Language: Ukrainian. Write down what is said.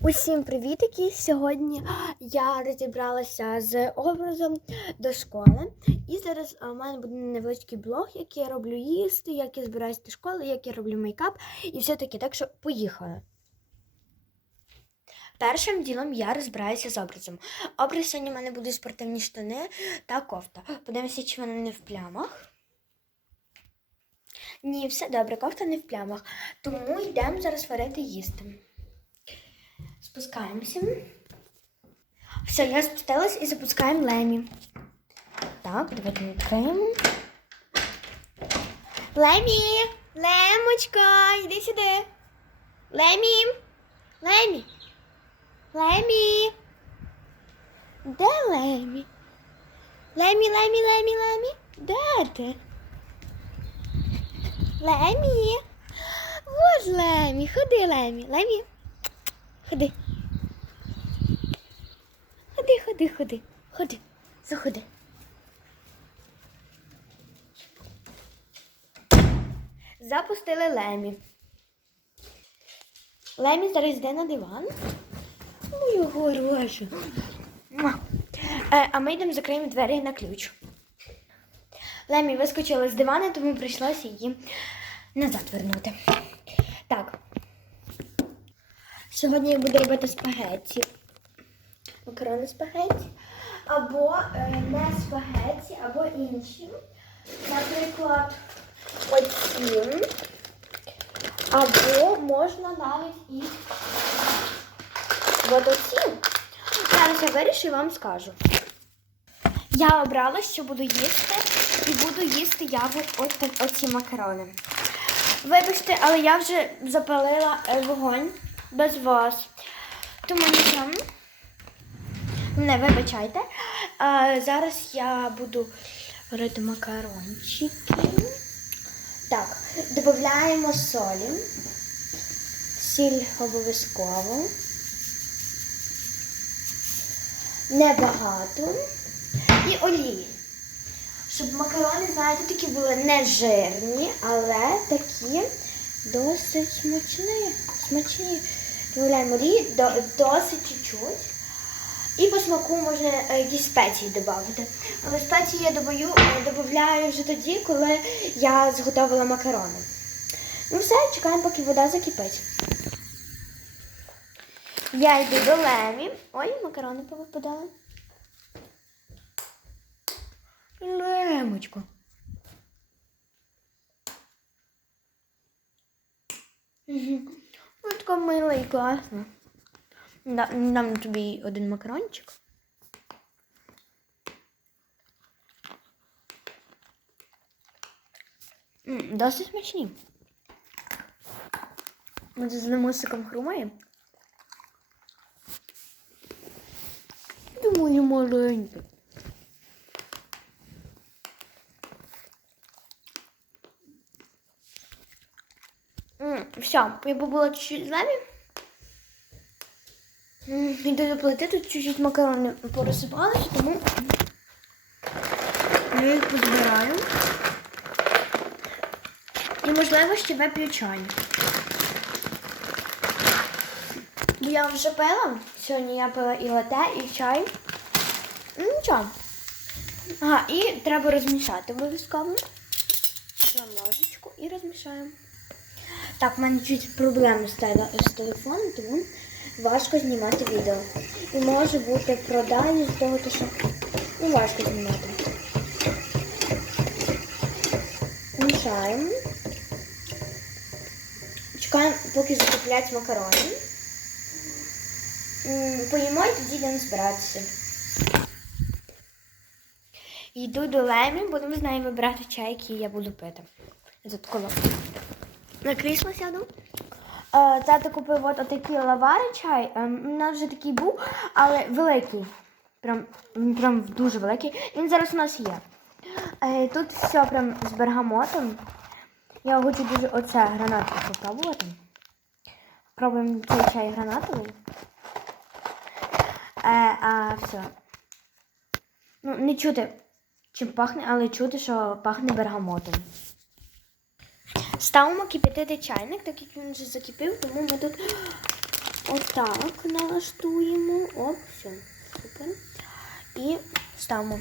Усім привітики! Сьогодні я розібралася з образом до школи. І зараз у мене буде невеличкий блог, як я роблю їсти, як я збираюся до школи, як я роблю мейкап і все таке. Так що поїхали. Першим ділом я розбираюся з образом. Образ сьогодні в мене буде спортивні штани та кофта. Подивимося, чи вони не в плямах. Ні, все добре, кофта не в плямах. Тому йдемо зараз варити їсти. Спускаємося. Все, я спустилась і запускаємо Лемі. Так, давайте відкриємо. Лемі! Лемочка, йди сюди. Лемі! Лемі! Лемі! Де Лемі? Лемі, Лемі, Лемі, Лемі? Де ти? Лемі! Вот Лемі, ходи, Лемі. Лемі. Ходи. Ходи, ходи, ходи. Ходи. Заходи. Запустили Лемі. Лемі зараз йде на диван. Ну, його рожу. Е, а ми йдемо закриємо двері на ключ. Лемі вискочила з дивана, тому прийшлося її назад вернути. Так. Сьогодні я буду робити спагетті. Макарони спагетті. Або е, не спагетті, або інші. Наприклад, оці. Або можна навіть і от оці. Зараз я вирішу і вам скажу. Я обрала, що буду їсти, і буду їсти я от, от, оці макарони. Вибачте, але я вже запалила е, вогонь без вас. Тому нічого. Не вибачайте. А, зараз я буду варити макарончики. Так, додаємо солі. Сіль обов'язково. Небагато. І олії. Щоб макарони, знаєте, такі були не жирні, але такі досить смачні. смачні. Додаємо олії до, досить чуть-чуть. І по смаку можна е, якісь спеції додати. Але спеції я додаю, е, вже тоді, коли я зготовила макарони. Ну все, чекаємо, поки вода закипить. Я йду до Лемі. Ой, макарони повипадали. Лемочко. Ну, така мила і класна. Дам тобі один макарончик. Досить смачні. Ми з мусиком хрумає. Думаю, маленьке. Все, я побула чуть-чуть з вами. Йду до плити, тут чуть-чуть макарони порозсипалися, тому я їх позбираю. І, можливо, ще вип'ю чай. Бо я вже пила. Сьогодні я пила і лате, і чай. Ну, нічого. Ага, і треба розмішати обов'язково. Ложечку і розмішаємо. Так, в мене чуть проблеми з телефоном, тому важко знімати відео. І може бути продалі з того, що ну, важко знімати. Мішаємо. Чекаємо, поки закипляють макарони. Поїмо і тоді йдемо збиратися. Йду до Лемі, будемо з нею вибирати чай, який я буду пити. Тут коло. На крісло сяду. Е, Тато купив от отакий лавари чай. Е, У нас вже такий був, але великий. Прям, прям дуже великий. Він зараз у нас є. Е, Тут все прям з бергамотом. Я хочу дуже оце гранатку попробувати. Пробуємо цей чай гранатовий. Е, а все. Ну, не чути, чим пахне, але чути, що пахне бергамотом. Ставимо кипятити чайник, так як він вже закипів, тому ми тут отак налаштуємо. Оп, все, супер. І ставимо.